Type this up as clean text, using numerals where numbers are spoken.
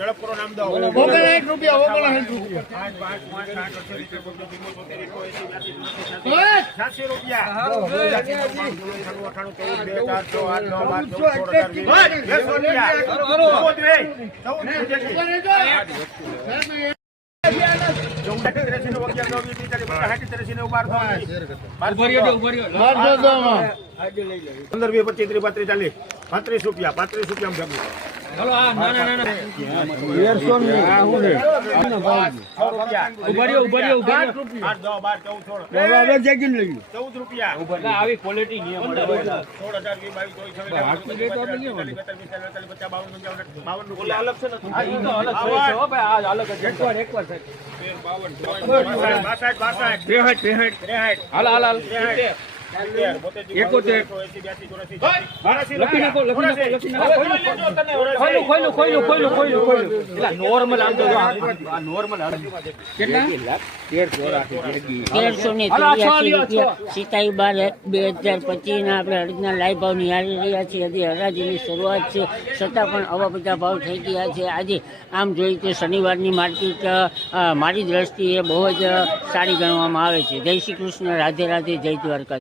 ઝડપરો નામ દો સિતાઈ 12/2025 ના આપણે અડીના લાઈવ ભાવ નિહાળી રહ્યા છીએ. હજી હરાજીની શરૂઆત છે, છતાં પણ આવા બધા ભાવ થઈ ગયા છે. આજે આમ જોઈએ તો શનિવારની માર્કેટ મારી દ્રષ્ટિએ બહુ જ સારી ગણવામાં આવે છે. જય શ્રી કૃષ્ણ, રાધે રાધે, જય દ્વારકા.